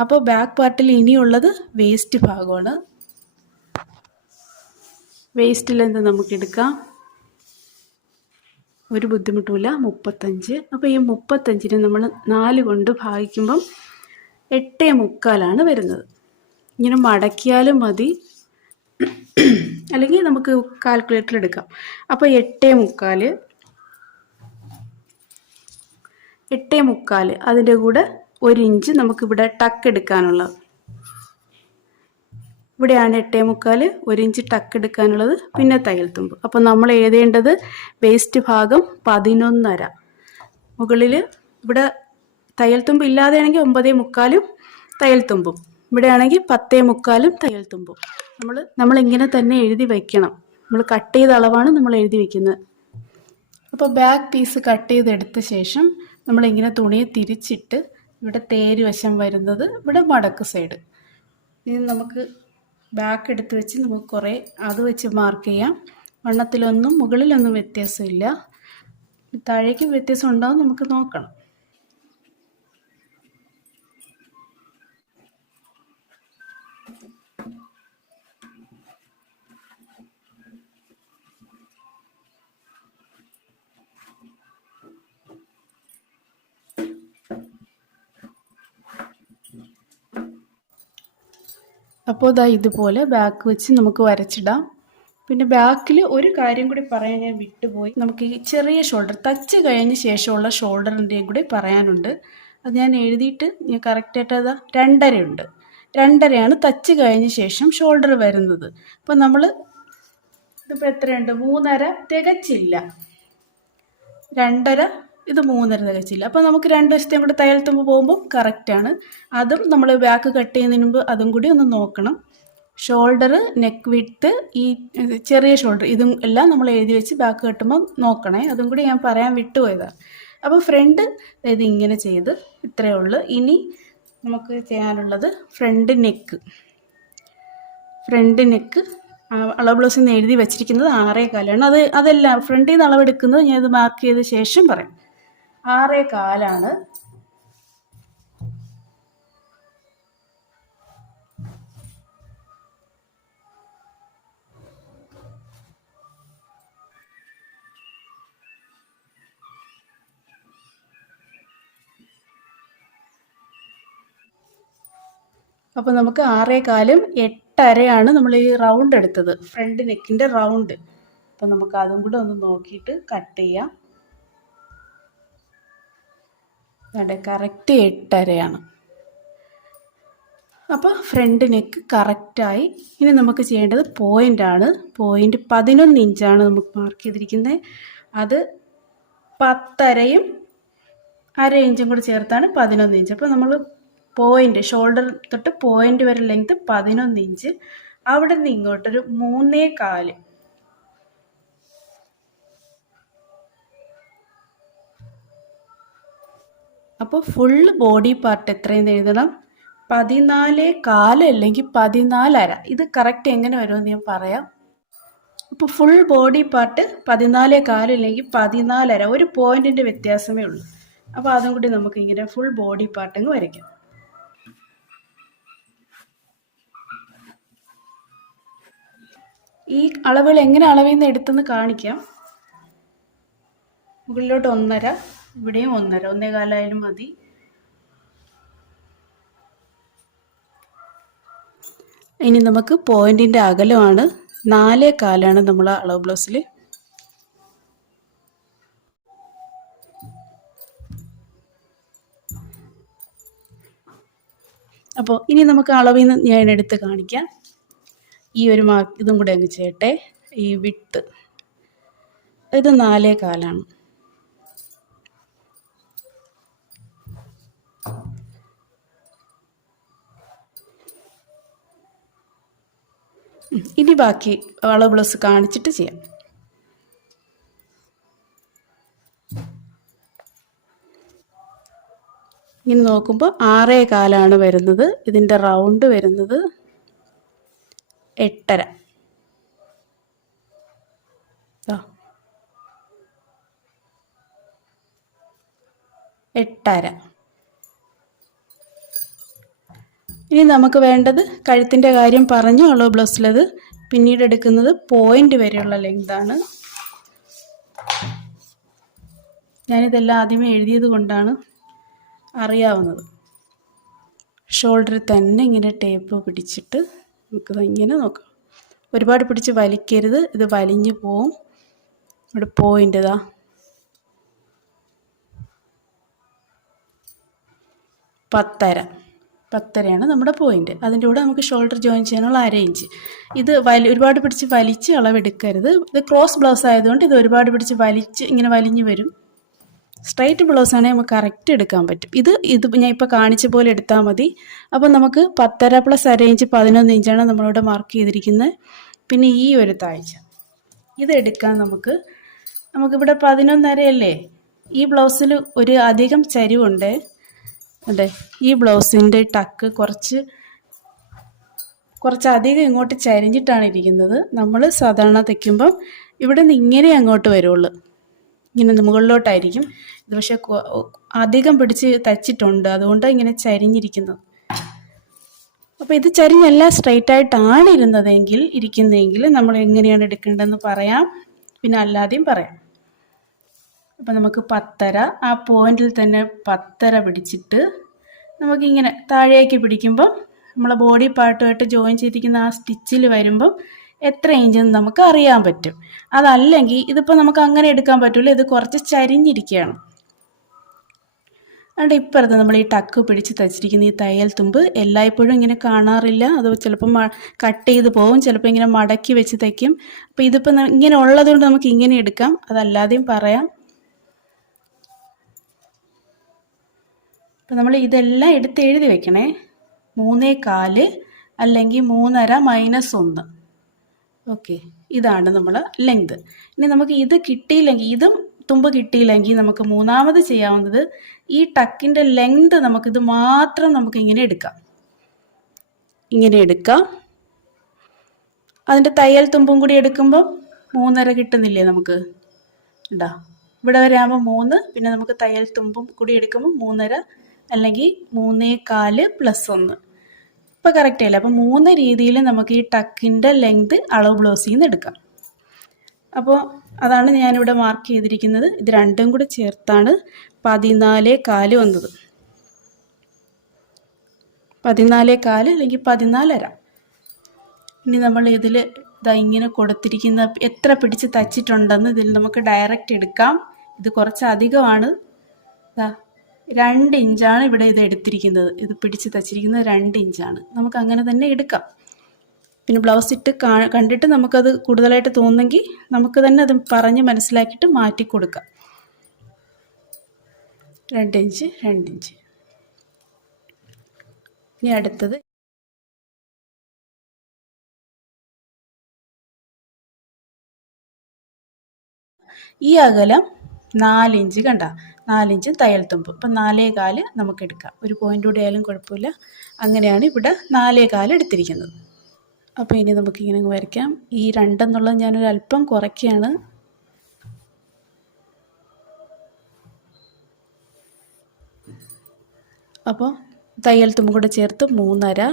അപ്പോൾ ബാക്ക് പാർട്ടിൽ ഇനിയുള്ളത് വേസ്റ്റ് ഭാഗമാണ്. വേസ്റ്റ് ലെന്ത് നമുക്കെടുക്കാം, ഒരു ബുദ്ധിമുട്ടുമില്ല, 35. അപ്പോൾ ഈ 35നെ നമ്മൾ 4 കൊണ്ട് ഭാഗിക്കുമ്പം 8.25 വരുന്നത്. ഇങ്ങനെ മടക്കിയാലും മതി, അല്ലെങ്കിൽ നമുക്ക് കാൽക്കുലേറ്റർ എടുക്കാം. അപ്പോൾ 8.25 അതിൻ്റെ കൂടെ 1 ഇഞ്ച് നമുക്കിവിടെ ടക്ക് എടുക്കാനുള്ളത്. ഇവിടെയാണ് 8.25, 1 ഇഞ്ച് ടക്ക് എടുക്കാനുള്ളത്, പിന്നെ തയ്യൽ തുമ്പ്. അപ്പോൾ നമ്മൾ എഴുതേണ്ടത് വേസ്റ്റ് ഭാഗം 11.5. മുകളിൽ ഇവിടെ തയ്യൽ തുമ്പ് ഇല്ലാതെയാണെങ്കിൽ 9.25 തയ്യൽ തുമ്പും, ഇവിടെയാണെങ്കിൽ 10.25 തയ്യൽ തുമ്പും. നമ്മളിങ്ങനെ തന്നെ എഴുതി വയ്ക്കണം. നമ്മൾ കട്ട് ചെയ്ത അളവാണ് നമ്മൾ എഴുതി വയ്ക്കുന്നത്. അപ്പോൾ ബാക്ക് പീസ് കട്ട് ചെയ്തെടുത്ത ശേഷം നമ്മളിങ്ങനെ തുണിയെ തിരിച്ചിട്ട് ഇവിടെ തേര് വശം വരുന്നത് ഇവിടെ മടക്ക് സൈഡ്. ഇനി നമുക്ക് ബാക്ക് എടുത്ത് വെച്ച് നമുക്ക് കുറേ അത് വെച്ച് മാർക്ക് ചെയ്യാം. വണ്ണത്തിലൊന്നും മുകളിലൊന്നും വ്യത്യാസമില്ല, താഴേക്കും വ്യത്യാസം ഉണ്ടാവും, നമുക്ക് നോക്കണം. അപ്പോൾ ഇതുപോലെ ബാക്ക് വെച്ച് നമുക്ക് വരച്ചിടാം. പിന്നെ ബാക്കിൽ ഒരു കാര്യം കൂടി പറയാൻ ഞാൻ വിട്ടുപോയി. നമുക്ക് ഈ ചെറിയ ഷോൾഡർ തച്ച് കഴിഞ്ഞ ശേഷമുള്ള ഷോൾഡറിൻ്റെയും കൂടി പറയാനുണ്ട്. അത് ഞാൻ എഴുതിയിട്ട് ഞാൻ കറക്റ്റായിട്ട് 2.5 ഉണ്ട്. 2.5 തച്ച് കഴിഞ്ഞ ശേഷം ഷോൾഡർ വരുന്നത്. അപ്പോൾ നമ്മൾ ഇതിപ്പോൾ എത്രയുണ്ട്, 3.5 തികച്ചില്ല. 2.5 ഇത് 3.5 തികച്ചില്ല. അപ്പോൾ നമുക്ക് 2 വശത്തെയും കൂടി തയ്യൽ തുമ്പ് പോകുമ്പോൾ കറക്റ്റാണ്. അതും നമ്മൾ ബാക്ക് കട്ട് ചെയ്യുന്നതിന് മുമ്പ് അതും കൂടി ഒന്ന് നോക്കണം. ഷോൾഡർ, നെക്ക് വിഡ്ത്ത്, ഈ ചെറിയ ഷോൾഡർ, ഇതും എല്ലാം നമ്മൾ എഴുതി വെച്ച് ബാക്ക് കെട്ടുമ്പോൾ നോക്കണേ. അതും കൂടി ഞാൻ പറയാൻ വിട്ടുപോയതാണ്. അപ്പോൾ ഫ്രണ്ട് ഇത് ഇങ്ങനെ ചെയ്ത് ഇത്രയേ ഉള്ളൂ. ഇനി നമുക്ക് ചെയ്യാനുള്ളത് ഫ്രണ്ട് നെക്ക്. അളവ് ബ്ലൗസിൽ നിന്ന് എഴുതി വെച്ചിരിക്കുന്നത് 6.25. അതല്ല ഫ്രണ്ടിൽ നിന്ന് അളവെടുക്കുന്നത് ഞാൻ ഇത് മാർക്ക് ചെയ്ത ശേഷം പറയാം. 6.25. അപ്പോൾ നമുക്ക് 6.25, 8.5 നമ്മൾ ഈ റൗണ്ട് എടുത്തത്, ഫ്രണ്ട് നെക്കിൻ്റെ റൗണ്ട്. അപ്പോൾ നമുക്ക് അതും കൂടെ ഒന്ന് നോക്കിയിട്ട് കട്ട് ചെയ്യാം. അവിടെ കറക്റ്റ് 8.5. അപ്പോൾ ഫ്രണ്ട് നെക്ക് കറക്റ്റായി. ഇനി നമുക്ക് ചെയ്യേണ്ടത് പോയിൻ്റാണ്. പോയിൻ്റ് 11 ഇഞ്ചാണ് നമുക്ക് മാർക്ക് ചെയ്തിരിക്കുന്നത്. അത് 10.5യും 1/2 ഇഞ്ചും കൂടി ചേർത്താണ് 11 ഇഞ്ച്. അപ്പോൾ നമ്മൾ പോയിൻ്റ്, ഷോൾഡർ തൊട്ട് പോയിൻ്റ് വരെ ലെങ്ത് 11 ഇഞ്ച്. അവിടെ നിന്ന് ഇങ്ങോട്ടൊരു 3.25. അപ്പോൾ ഫുൾ ബോഡി പാർട്ട് എത്രയെന്ന് എഴുതണം, 14.25 അല്ലെങ്കിൽ 14.5. ഇത് കറക്റ്റ് എങ്ങനെ വരുമെന്ന് ഞാൻ പറയാം. അപ്പോൾ ഫുൾ ബോഡി പാർട്ട് 14.25 അല്ലെങ്കിൽ 14.5, ഒരു പോയിൻറ്റിൻ്റെ വ്യത്യാസമേ ഉള്ളൂ. അപ്പോൾ അതും കൂടി നമുക്ക് ഇങ്ങനെ ഫുൾ ബോഡി പാർട്ടങ്ങ് വരയ്ക്കാം. ഈ അളവുകൾ എങ്ങനെ അളവിൽ നിന്ന് എടുത്തെന്ന് കാണിക്കാം. മുകളിലോട്ട് 1.5, ഇവിടെയും 1.5, 1.25 മതി. ഇനി നമുക്ക് പോയിൻറ്റിൻ്റെ അകലമാണ് 4.25 നമ്മൾ അളവ് ബ്ലൗസിൽ. അപ്പോൾ ഇനി നമുക്ക് അളവിൽ നിന്ന് ഞാൻ എടുത്ത് കാണിക്കാം. ഈ ഒരു മാർക്ക് ഇതും കൂടെ അങ്ങ് ചെയ്യട്ടെ. ഈ വിട്ട് ഇത് 4.25. ഇനി ബാക്കി അളവ് ബ്ലൗസ് കാണിച്ചിട്ട് ചെയ്യാം. ഇങ്ങനെ നോക്കുമ്പോൾ 6.25 വരുന്നത്. ഇതിൻ്റെ റൗണ്ട് വരുന്നത് 8.5. 8.5. ഇനി നമുക്ക് വേണ്ടത് കഴുത്തിൻ്റെ കാര്യം പറഞ്ഞു ഹോളോ ബ്ലൗസിലത്. പിന്നീട് എടുക്കുന്നത് പോയിൻ്റ് വരെയുള്ള ലെങ്താണ്. ഞാനിതെല്ലാം ആദ്യമേ എഴുതിയത് കൊണ്ടാണ് അറിയാവുന്നത്. ഷോൾഡറിൽ തന്നെ ഇങ്ങനെ ടേപ്പ് പിടിച്ചിട്ട് നമുക്കിത് ഇങ്ങനെ നോക്കാം. ഒരുപാട് പിടിച്ച് വലിക്കരുത്, ഇത് വലിഞ്ഞു പോവും. ഇവിടെ പോയിൻ്റ് ഇതാ 10.5 നമ്മുടെ പോയിൻ്റ്. അതിൻ്റെ കൂടെ നമുക്ക് ഷോൾഡർ ജോയിൻ ചെയ്യാനുള്ള 1/2 ഇഞ്ച്. ഇത് ഒരുപാട് പിടിച്ച് വലിച്ച് അളവെടുക്കരുത്. ഇത് ക്രോസ് ബ്ലൗസ് ആയതുകൊണ്ട് ഇത് ഒരുപാട് പിടിച്ച് വലിച്ച് ഇങ്ങനെ വലിഞ്ഞു വരും. സ്ട്രൈറ്റ് ബ്ലൗസ് ആണെങ്കിൽ നമുക്ക് കറക്റ്റ് എടുക്കാൻ പറ്റും. ഇത് ഞാൻ ഇപ്പോൾ കാണിച്ച പോലെ എടുത്താൽ മതി. അപ്പോൾ നമുക്ക് 10.5 + 1/2 ഇഞ്ച് 11 ഇഞ്ചാണ് നമ്മളിവിടെ മാർക്ക് ചെയ്തിരിക്കുന്നത്. പിന്നെ ഈ ഒരു താഴ്ച ഇതെടുക്കാൻ നമുക്കിവിടെ 11.5 അല്ലേ. ഈ ബ്ലൗസിൽ ഒരു അധികം ചരിവുണ്ട്. അതെ, ഈ ബ്ലൗസിൻ്റെ ടക്ക് കുറച്ചധികം ഇങ്ങോട്ട് ചരിഞ്ഞിട്ടാണ് ഇരിക്കുന്നത്. നമ്മൾ സാധാരണ തയ്ക്കുമ്പം ഇവിടെ നിന്ന് ഇങ്ങനെ അങ്ങോട്ട് വരുള്ളൂ, ഇങ്ങനെ മുകളിലോട്ടായിരിക്കും. ഇത് പക്ഷേ അധികം പിടിച്ച് തയ്ച്ചിട്ടുണ്ട്, അതുകൊണ്ടാണ് ഇങ്ങനെ ചരിഞ്ഞിരിക്കുന്നത്. അപ്പോൾ ഇത് ചരിഞ്ഞല്ല സ്ട്രൈറ്റ് ആയിട്ടാണ് ഇരിക്കുന്നതെങ്കിൽ നമ്മൾ എങ്ങനെയാണ് എടുക്കേണ്ടതെന്ന് പറയാം, പിന്നെ അല്ലാതെയും പറയാം. അപ്പം നമുക്ക് 10.5, ആ പോയിന്റിൽ തന്നെ 10.5 പിടിച്ചിട്ട് നമുക്കിങ്ങനെ താഴേക്ക് പിടിക്കുമ്പോൾ നമ്മളെ ബോഡി പാർട്ടുമായിട്ട് ജോയിൻ ചെയ്തിരിക്കുന്ന ആ സ്റ്റിച്ചിൽ വരുമ്പം എത്ര ഇഞ്ചെന്ന് നമുക്ക് അറിയാൻ പറ്റും. അതല്ലെങ്കിൽ ഇതിപ്പോൾ നമുക്ക് അങ്ങനെ എടുക്കാൻ പറ്റില്ല, ഇത് കുറച്ച് ചരിഞ്ഞിരിക്കുകയാണ്. അതുകൊണ്ട് ഇപ്പുറത്ത് നമ്മൾ ഈ ടക്ക് പിടിച്ച് തയ്ച്ചിരിക്കുന്ന ഈ തയ്യൽ തുമ്പ് എല്ലായ്പ്പോഴും ഇങ്ങനെ കാണാറില്ല. അത് ചിലപ്പം കട്ട് ചെയ്ത് പോകും, ചിലപ്പോൾ ഇങ്ങനെ മടക്കി വെച്ച് തയ്ക്കും. അപ്പോൾ ഇതിപ്പോൾ ഇങ്ങനെ ഉള്ളതുകൊണ്ട് നമുക്ക് ഇങ്ങനെ എടുക്കാം, അതല്ലാതെയും പറയാം. അപ്പോൾ നമ്മൾ ഇതെല്ലാം എടുത്ത് എഴുതി വെക്കണേ. 3.25 അല്ലെങ്കിൽ 3.5 - 1. ഓക്കെ, ഇതാണ് നമ്മൾ ലെങ്ത്. ഇനി നമുക്ക് ഇത് കിട്ടിയില്ലെങ്കിൽ, ഇതും തുമ്പ് കിട്ടിയില്ലെങ്കിൽ നമുക്ക് മൂന്നാമത് ചെയ്യാവുന്നത് ഈ ടക്കിൻ്റെ ലെങ്ത് നമുക്കിത് മാത്രം ഇങ്ങനെ എടുക്കാം. അതിൻ്റെ തയ്യൽ തുമ്പും കൂടി എടുക്കുമ്പോൾ 3.5 കിട്ടുന്നില്ലേ നമുക്ക്. ഇതാ ഇവിടെ വരെ ആകുമ്പോൾ 3, പിന്നെ നമുക്ക് തയ്യൽ തുമ്പും കൂടി എടുക്കുമ്പോൾ 3.5 അല്ലെങ്കിൽ 3.25 + 1. ഇപ്പോൾ കറക്റ്റ് അല്ലേ. അപ്പോൾ 3 രീതിയിൽ നമുക്ക് ഈ ടക്കിൻ്റെ ലെങ്ത് അളവ് ബ്ലൗസിൽ നിന്ന് എടുക്കാം. അപ്പോൾ അതാണ് ഞാനിവിടെ മാർക്ക് ചെയ്തിരിക്കുന്നത്. ഇത് രണ്ടും കൂടി ചേർത്താണ് 14.25 വന്നത്. 14.25 അല്ലെങ്കിൽ 14.5. ഇനി നമ്മൾ ഇതിൽ ഇങ്ങനെ കൊടുത്തിരിക്കുന്ന എത്ര പിടിച്ച് തച്ചിട്ടുണ്ടെന്ന് ഇതിൽ നമുക്ക് ഡയറക്റ്റ് എടുക്കാം. ഇത് കുറച്ച് അധികമാണ്. 2 ഇഞ്ചാണ് ഇവിടെ ഇത് എടുത്തിരിക്കുന്നത്. ഇത് പിടിച്ച് തച്ചിരിക്കുന്നത് 2 ഇഞ്ചാണ്. നമുക്ക് അങ്ങനെ തന്നെ എടുക്കാം. പിന്നെ ബ്ലൗസ് ഇട്ട് കണ്ടിട്ട് നമുക്കത് കൂടുതലായിട്ട് തോന്നുമെങ്കിൽ നമുക്ക് തന്നെ അത് പറഞ്ഞ് മനസ്സിലാക്കിയിട്ട് മാറ്റി കൊടുക്കാം. 2 ഇഞ്ച്. ഇനി അടുത്തത് ഈ അകലം 4 ഇഞ്ച്. കണ്ട, 4 ഇഞ്ച് തയ്യൽ തുമ്പ്. അപ്പം 4.25 നമുക്ക് എടുക്കാം. ഒരു പോയിൻ്റ് കൂടി ആയാലും കുഴപ്പമില്ല. അങ്ങനെയാണ് ഇവിടെ 4.25 എടുത്തിരിക്കുന്നത്. അപ്പോൾ ഇനി നമുക്കിങ്ങനെ വരയ്ക്കാം. ഈ 2 എന്നുള്ളത് ഞാനൊരു അല്പം കുറയ്ക്കുകയാണ്. അപ്പോൾ തയ്യൽ തുമ്പ് കൂടെ ചേർത്ത് 3.5.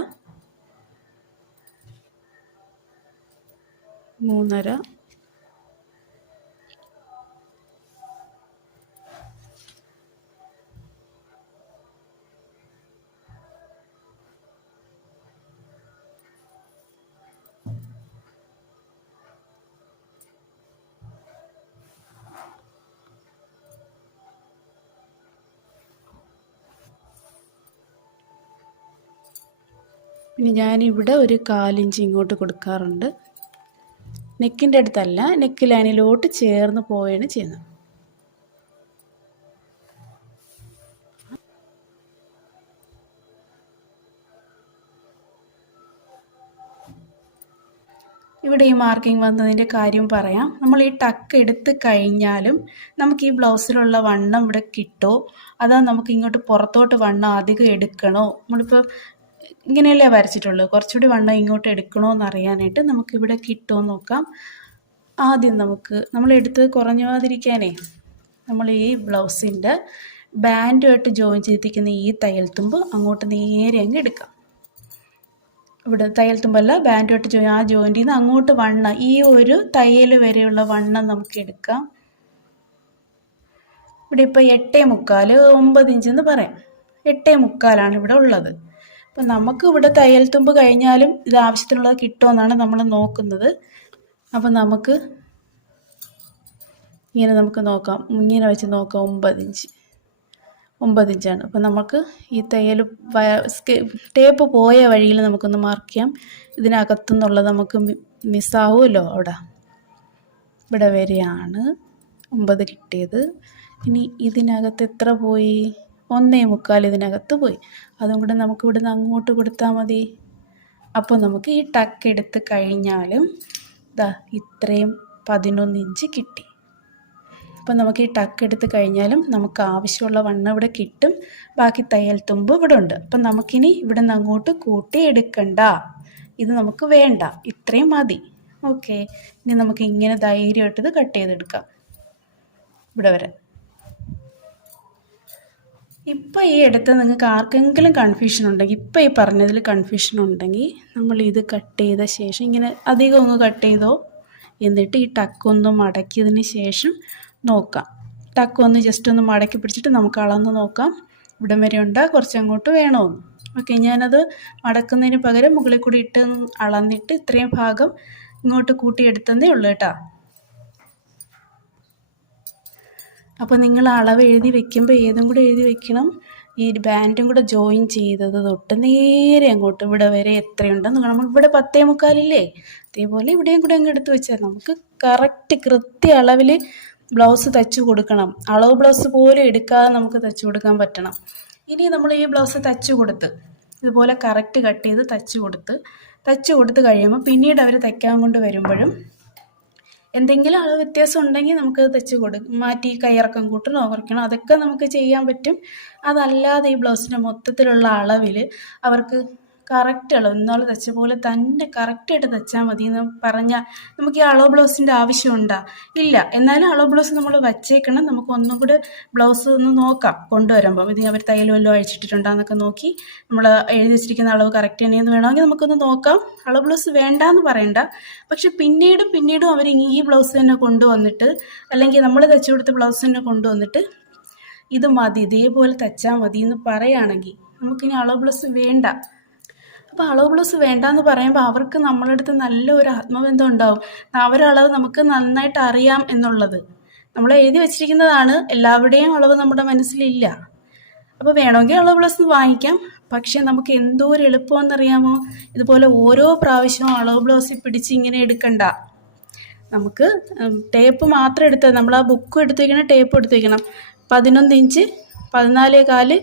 ഇനി ഞാനിവിടെ ഒരു 1/4 ഇഞ്ച് ഇങ്ങോട്ട് കൊടുക്കാറുണ്ട്. നെക്കിൻ്റെ അടുത്തല്ല, നെക്ക് ലൈനിലോട്ട് ചേർന്ന് പോവുകയാണ് ചെയ്യുന്നത്. ഇവിടെ ഈ മാർക്കിംഗ് വന്നതിൻ്റെ കാര്യം പറയാം. നമ്മൾ ഈ ടക്ക് എടുത്ത് കഴിഞ്ഞാലും നമുക്ക് ഈ ബ്ലൗസിലുള്ള വണ്ണം ഇവിടെ കിട്ടുമോ, അതാ നമുക്ക് ഇങ്ങോട്ട് പുറത്തോട്ട് വണ്ണം അധികം എടുക്കണോ, നമ്മളിപ്പോൾ ഇങ്ങനെയല്ലേ വരച്ചിട്ടുള്ളൂ, കുറച്ചുകൂടി വണ്ണം ഇങ്ങോട്ട് എടുക്കണോ എന്നറിയാനായിട്ട് നമുക്കിവിടെ കിട്ടുമോ എന്ന് നോക്കാം. ആദ്യം നമ്മൾ എടുത്ത് കുറഞ്ഞാതിരിക്കാനേ നമ്മൾ ഈ ബ്ലൗസിൻ്റെ ബാൻഡുമായിട്ട് ജോയിൻ ചെയ്തിരിക്കുന്ന ഈ തയ്യൽ തുമ്പ് അങ്ങോട്ട് നേരെ അങ്ങ് എടുക്കാം. ഇവിടെ തയ്യൽ തുമ്പല്ല, ബാൻഡുമായിട്ട് ആ ജോയിൻ്റിൽ നിന്ന് അങ്ങോട്ട് വണ്ണം, ഈ ഒരു തയ്യൽ വരെയുള്ള വണ്ണം നമുക്ക് എടുക്കാം. ഇവിടെ ഇപ്പോൾ 8.25 9 ഇഞ്ച് എന്ന് പറയാം. 8.25 ഇവിടെ ഉള്ളത്. അപ്പം നമുക്ക് ഇവിടെ തയ്യൽ തുമ്പ് കഴിഞ്ഞാലും ഇത് ആവശ്യത്തിനുള്ളത് കിട്ടുമെന്നാണ് നമ്മൾ നോക്കുന്നത്. അപ്പം നമുക്ക് നോക്കാം, ഇങ്ങനെ വെച്ച് നോക്കാം. 9 ഇഞ്ചാണ്. അപ്പം നമുക്ക് ഈ തയ്യൽ ടേപ്പ് പോയ വഴിയിൽ നമുക്കൊന്ന് മാർക്ക് ചെയ്യാം. ഇതിനകത്തുനിന്നുള്ളത് നമുക്ക് മിസ്സാവുമല്ലോ. ഇവിടെ വരെയാണ് 9 കിട്ടിയത്. ഇനി ഇതിനകത്ത് എത്ര പോയി? 1.25 ഇതിനകത്ത് പോയി. അതും കൂടെ നമുക്ക് ഇവിടുന്ന് അങ്ങോട്ട് കൊടുത്താൽ മതി. അപ്പോൾ നമുക്ക് ഈ ടക്ക് എടുത്ത് കഴിഞ്ഞാലും ഇത്രയും 11 ഇഞ്ച് കിട്ടി. അപ്പം നമുക്ക് ഈ ടക്ക് എടുത്ത് കഴിഞ്ഞാലും നമുക്ക് ആവശ്യമുള്ള വണ്ണം ഇവിടെ കിട്ടും. ബാക്കി തയ്യൽ തുമ്പ് ഇവിടെ ഉണ്ട്. അപ്പം നമുക്കിനി ഇവിടെ നിന്ന് അങ്ങോട്ട് കൂട്ടി എടുക്കണ്ട, ഇത് നമുക്ക് വേണ്ട, ഇത്രയും മതി. ഓക്കെ, ഇനി നമുക്ക് ഇങ്ങനെ ധൈര്യമായിട്ട് ഇത് കട്ട് ചെയ്തെടുക്കാം ഇവിടെ വരെ. ഇപ്പം ഈ എടുത്ത് നിങ്ങൾക്ക് ആർക്കെങ്കിലും കൺഫ്യൂഷൻ ഉണ്ടെങ്കിൽ, ഇപ്പം ഈ പറഞ്ഞതിൽ കൺഫ്യൂഷൻ ഉണ്ടെങ്കിൽ, നമ്മൾ ഇത് കട്ട് ചെയ്ത ശേഷം ഇങ്ങനെ അധികം ഒന്ന് കട്ട് ചെയ്തോ, എന്നിട്ട് ഈ ടക്കൊന്ന് മടക്കിയതിന് ശേഷം നോക്കാം. ടക്കൊന്ന് ജസ്റ്റ് ഒന്ന് മടക്കി പിടിച്ചിട്ട് നമുക്ക് അളന്ന് നോക്കാം, ഇവിടം വരെ ഉണ്ട്, കുറച്ച് അങ്ങോട്ട് വേണമെന്ന്. ഓക്കെ, ഞാനത് മടക്കുന്നതിന് പകരം മുകളിൽ കൂടി ഇട്ട് അളന്നിട്ട് ഇത്രയും ഭാഗം ഇങ്ങോട്ട് കൂട്ടിയെടുത്തതേ ഉള്ളൂ കേട്ടോ. അപ്പോൾ നിങ്ങൾ അളവ് എഴുതി വെക്കുമ്പോൾ ഏതും കൂടെ എഴുതി വെക്കണം. ഈ ബാൻഡും കൂടെ ജോയിൻ ചെയ്തത് തൊട്ട് നേരെ അങ്ങോട്ട് ഇവിടെ വരെ എത്രയുണ്ടെന്ന് നമ്മൾ ഇവിടെ 10.25 അതേപോലെ ഇവിടെയും കൂടെ അങ്ങ് എടുത്ത് വെച്ചാൽ നമുക്ക് കറക്റ്റ് കൃത്യ അളവിൽ ബ്ലൗസ് തയ്ച്ചു കൊടുക്കണം. അളവ് ബ്ലൗസ് പോലും എടുക്കാതെ നമുക്ക് തയ്ച്ചു കൊടുക്കാൻ പറ്റണം. ഇനി നമ്മൾ ഈ ബ്ലൗസ് തയ്ച്ചു കൊടുത്ത് ഇതുപോലെ കറക്റ്റ് കട്ട് ചെയ്ത് തയ്ച്ചു കൊടുത്ത് കഴിയുമ്പോൾ പിന്നീട് അവർ തയ്ക്കാൻ കൊണ്ട് വരുമ്പോഴും എന്തെങ്കിലും അളവ് വ്യത്യാസം ഉണ്ടെങ്കിൽ നമുക്ക് തയ്ച്ച് മാറ്റി കൈയിറക്കം കൂട്ടണോ കുറയ്ക്കണോ അതൊക്കെ നമുക്ക് ചെയ്യാൻ പറ്റും. അതല്ലാതെ ഈ ബ്ലൗസിൻ്റെ മൊത്തത്തിലുള്ള അളവിൽ അവർക്ക് കറക്റ്റ് അളവ് ഇന്നാൾ തയ്ച്ച പോലെ തന്നെ കറക്റ്റായിട്ട് തയ്ച്ചാൽ മതി എന്ന് പറഞ്ഞാൽ നമുക്ക് ഈ അളവ് ബ്ലൗസിൻ്റെ ആവശ്യമുണ്ടോ? ഇല്ല. എന്നാലും അളവ് ബ്ലൗസ് നമ്മൾ വച്ചേക്കണം. നമുക്ക് ഒന്നും കൂടെ ബ്ലൗസ് ഒന്ന് നോക്കാം കൊണ്ടുവരുമ്പം. ഇത് അവർ തയ്യൽ വല്ലതും അഴിച്ചിട്ടിട്ടുണ്ടോയെന്നൊക്കെ നോക്കി നമ്മൾ എഴുതി വെച്ചിരിക്കുന്ന അളവ് കറക്റ്റ് തന്നെയെന്ന് വേണമെങ്കിൽ നമുക്കൊന്ന് നോക്കാം. അളവ് ബ്ലൗസ് വേണ്ടാന്ന് പറയണ്ട. പക്ഷെ പിന്നീടും അവർ ഈ ബ്ലൗസ് തന്നെ കൊണ്ടുവന്നിട്ട്, അല്ലെങ്കിൽ നമ്മൾ തയ്ച്ചു കൊടുത്ത ബ്ലൗസ് തന്നെ കൊണ്ടുവന്നിട്ട് ഇത് മതി, ഇതേപോലെ തയ്ച്ചാൽ മതി എന്ന് പറയുകയാണെങ്കിൽ നമുക്കിനി അളവ് ബ്ലൗസ് വേണ്ട. അപ്പോൾ അളവ് ബ്ലൗസ് വേണ്ടാന്ന് പറയുമ്പോൾ അവർക്ക് നമ്മളടുത്ത് നല്ലൊരു ആത്മബന്ധം ഉണ്ടാവും. അവരളവ് നമുക്ക് നന്നായിട്ട് അറിയാം എന്നുള്ളത്. നമ്മൾ എഴുതി വെച്ചിരിക്കുന്നതാണ്, എല്ലാവരുടെയും അളവ് നമ്മുടെ മനസ്സിലില്ല. അപ്പോൾ വേണമെങ്കിൽ അളവ് ബ്ലൗസ് വാങ്ങിക്കാം. പക്ഷേ നമുക്ക് എന്തോ ഒരു എളുപ്പമെന്നറിയാമോ? ഇതുപോലെ ഓരോ പ്രാവശ്യവും അളവ് ബ്ലൗസിൽ പിടിച്ച് ഇങ്ങനെ എടുക്കണ്ട. നമുക്ക് ടേപ്പ് മാത്രം എടുത്താൽ, നമ്മൾ ആ ബുക്കും എടുത്ത് വയ്ക്കണം, ടേപ്പ് എടുത്ത് വയ്ക്കണം. 11 ഇഞ്ച് 14.25,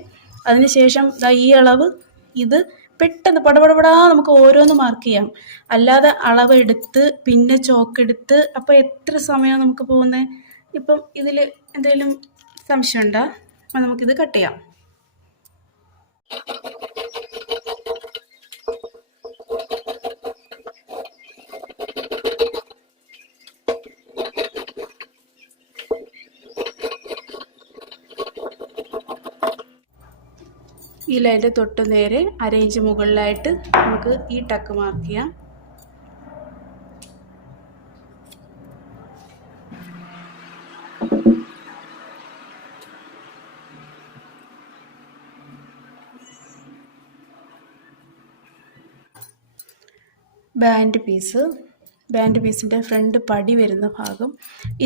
അതിനുശേഷം ഈ അളവ്, ഇത് പെട്ടെന്ന് പടപടപടാ നമുക്ക് ഓരോന്ന് മാർക്ക് ചെയ്യാം. അല്ലാതെ അളവ് എടുത്ത് പിന്നെ ചോക്കെടുത്ത് അപ്പോൾ എത്ര സമയം നമുക്ക് പോകുന്നത്? ഇപ്പം ഇതിൽ എന്തെങ്കിലും സംശയമുണ്ടോ? അപ്പം നമുക്കിത് കട്ട് ചെയ്യാം. ഈ ലൈൻ്റെ തൊട്ട് നേരെ 1/2 ഇഞ്ച് മുകളിലായിട്ട് നമുക്ക് ഈ ടക്ക് മാർക്ക് ചെയ്യാം. ബാൻഡ് പീസിൻ്റെ ഫ്രണ്ട് പടി വരുന്ന ഭാഗം,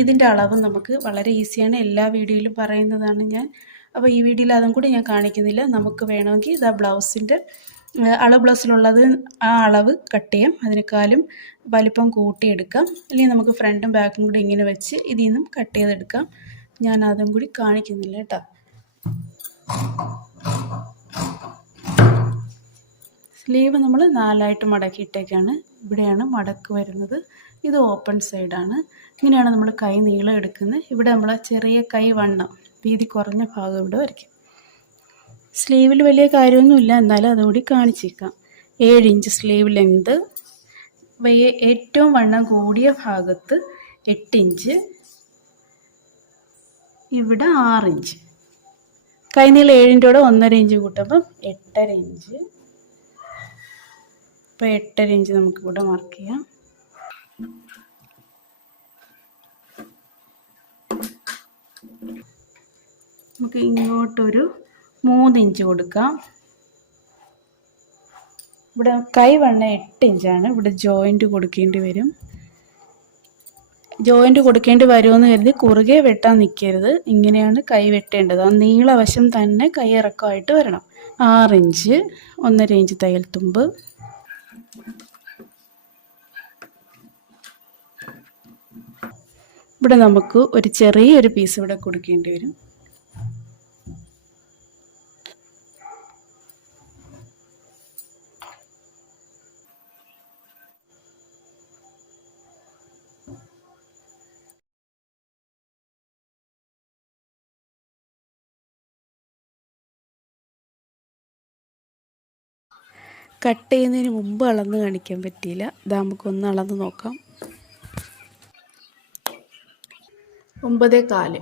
ഇതിൻ്റെ അളവ് നമുക്ക് വളരെ ഈസിയാണ്. എല്ലാ വീഡിയോയിലും പറയുന്നതാണ് ഞാൻ. അപ്പോൾ ഈ വീഡിയോയിൽ അതും കൂടി ഞാൻ കാണിക്കുന്നില്ല. നമുക്ക് വേണമെങ്കിൽ ഇതാ ബ്ലൗസിൻ്റെ അളവ് ബ്ലൗസിലുള്ളത് ആ അളവ് കട്ട് ചെയ്യാം. അതിനേക്കാളും വലിപ്പം കൂട്ടിയെടുക്കാം. അല്ലെങ്കിൽ നമുക്ക് ഫ്രണ്ടും ബാക്കും കൂടി ഇങ്ങനെ വെച്ച് ഇതിൽ നിന്നും കട്ട് ചെയ്തെടുക്കാം. ഞാൻ അതും കൂടി കാണിക്കുന്നില്ല കേട്ടോ. സ്ലീവ് നമ്മൾ 4ആയിട്ട് മടക്കിയിട്ടേക്കാണ്. ഇവിടെയാണ് മടക്ക് വരുന്നത്. ഇത് ഓപ്പൺ സൈഡാണ്. ഇങ്ങനെയാണ് നമ്മൾ കൈ നീളം എടുക്കുന്നത്. ഇവിടെ നമ്മൾ ചെറിയ കൈ വണ്ണം വീതി കുറഞ്ഞ ഭാഗം ഇവിടെ വരയ്ക്കും. സ്ലീവിൽ വലിയ കാര്യമൊന്നുമില്ല, എന്നാലും അതുകൂടി കാണിച്ചേക്കാം. 7 ഇഞ്ച് സ്ലീവ് ലെങ്ത്, ഏറ്റവും വണ്ണം കൂടിയ ഭാഗത്ത് 8 ഇഞ്ച്, ഇവിടെ 6 ഇഞ്ച്. കൈനീളം 7ൻ്റെ കൂടെ 1.5 ഇഞ്ച് കൂട്ടുമ്പം 8.5 ഇഞ്ച്. ഇപ്പോൾ 8.5 ഇഞ്ച് നമുക്കിവിടെ മാർക്ക് ചെയ്യാം. നമുക്ക് ഇങ്ങോട്ടൊരു 3 ഇഞ്ച് കൊടുക്കാം. ഇവിടെ കൈ വണ്ണം 8 ഇഞ്ചാണ്. ഇവിടെ ജോയിൻറ്റ് കൊടുക്കേണ്ടി വരും. ജോയിൻറ്റ് കൊടുക്കേണ്ടി വരുമെന്ന് കരുതി കുറുകെ വെട്ടാൻ നിൽക്കരുത്. ഇങ്ങനെയാണ് കൈ വെട്ടേണ്ടത്. ആ നീളവശം തന്നെ കൈ ഇറക്കമായിട്ട് വരണം. 6 ഇഞ്ച്, 1.5 ഇഞ്ച് തയ്യൽ തുമ്പ്. ഇവിടെ നമുക്ക് ഒരു ചെറിയൊരു പീസ് ഇവിടെ കൊടുക്കേണ്ടി വരും. കട്ട് ചെയ്യുന്നതിന് മുമ്പ് അളന്ന് കാണിക്കാൻ പറ്റിയില്ല. ഇത് നമുക്കൊന്ന് അളന്ന് നോക്കാം. 9.4.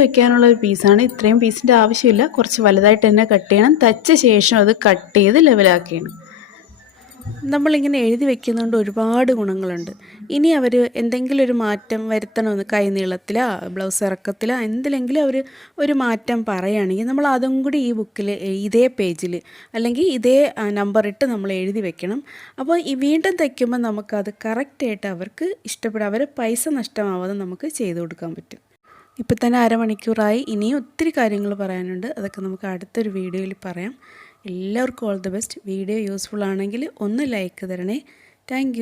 വയ്ക്കാനുള്ള ഒരു പീസാണ്. ഇത്രയും പീസിൻ്റെ ആവശ്യമില്ല, കുറച്ച് വലുതായിട്ട് തന്നെ കട്ട് ചെയ്യണം. തച്ച ശേഷം അത് കട്ട് ചെയ്ത് ലെവലാക്കുകയാണ്. നമ്മളിങ്ങനെ എഴുതി വെക്കുന്നതുകൊണ്ട് ഒരുപാട് ഗുണങ്ങളുണ്ട്. ഇനി അവർ എന്തെങ്കിലും ഒരു മാറ്റം വരുത്തണമെന്ന്, കൈ നീളത്തിലോ ബ്ലൗസ് ഇറക്കത്തിലോ എന്തിലെങ്കിലും അവർ ഒരു മാറ്റം പറയുകയാണെങ്കിൽ നമ്മൾ അതും കൂടി ഈ ബുക്കിൽ ഇതേ പേജിൽ അല്ലെങ്കിൽ ഇതേ നമ്പർ ഇട്ട് നമ്മൾ എഴുതി വെക്കണം. അപ്പോൾ ഈ വീണ്ടും തയ്ക്കുമ്പോൾ നമുക്കത് കറക്റ്റായിട്ട് അവർക്ക് ഇഷ്ടപ്പെടും. അവർ പൈസ നഷ്ടമാവാതെ നമുക്ക് ചെയ്ത് കൊടുക്കാൻ പറ്റും. ഇപ്പം തന്നെ അരമണിക്കൂറായി. ഇനിയും ഒത്തിരി കാര്യങ്ങൾ പറയാനുണ്ട്. അതൊക്കെ നമുക്ക് അടുത്തൊരു വീഡിയോയിൽ പറയാം. എല്ലാവർക്കും all the best. Video useful ആണെങ്കിൽ ഒന്ന് ലൈക്ക് തരണേ. താങ്ക്